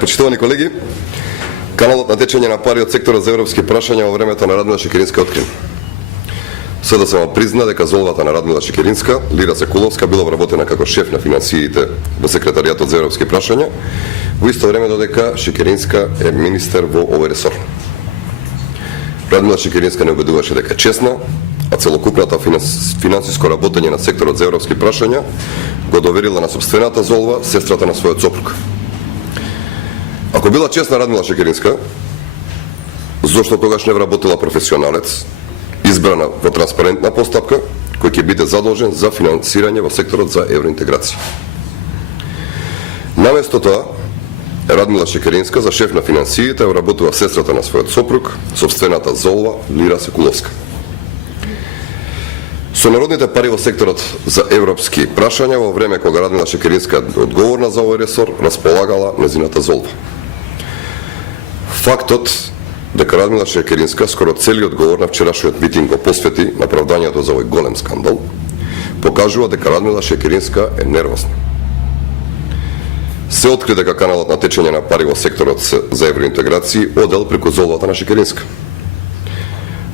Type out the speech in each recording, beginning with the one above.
Почитувани колеги, каналот на течење на пари од секторот за европски прашања во времето на Радмила Шекеринска открил. Се да само призна дека золвата на Радмила Шекеринска, Лира Секуловска, била вработена како шеф на финансиите во секретаријатот за европски прашања, во исто време додека Шекеринска е министер во овој ресор. Радмила Шекеринска не убедуваше дека е честна, а целокупната финансиско работење на секторот за европски прашања го доверила на собствената золва, сестрата на својот сопруг. Ако била честна Радмила Шекеринска, зошто тогаш не вработила професионалец, избрана во транспарентна постапка, кој ќе биде задолжен за финансирање во секторот за евроинтеграција? Наместо тоа, Радмила Шекеринска за шеф на финансиите вработува сестрата на својот сопруг, собствената золва Лира Секуловска. Со народните пари во секторот за европски прашања во време кога Радмила Шекеринска одговорна за овој ресор, располагала незината золва. Фактот дека Радмила Шекеринска скоро целиот говор на вчерашниот митинг го посвети на правдањето за овој голем скандал, покажува дека Радмила Шекеринска е нервозна. Се откри дека каналот на течење на пари во секторот за евроинтеграција одел преку золвата на Шекеринска.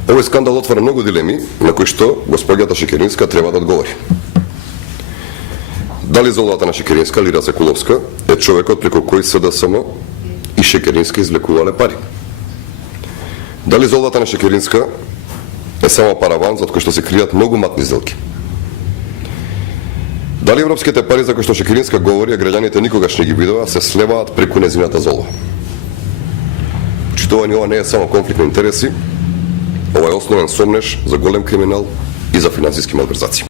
Овој скандал отвара многу дилеми на кои што господјата Шекеринска треба да одговори. Дали золвата на Шекеринска, Лира Секуловска, е човекот преку кој СДСМ и Шекеринска извлекувале пари? Дали золвата на Шекеринска е само параван за кој што се кријат многу матни сделки? Дали европските пари за кои што Шекеринска говори, а граѓаните никогаш не ги видоа, се слеваат преку незината золва? Читувани, ова не е само конфликт на интереси, ова е основен сомнеж за голем криминал и за финансиски малверзации.